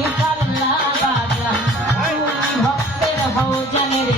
হ্যাঁ। ভক্তের ভোজনের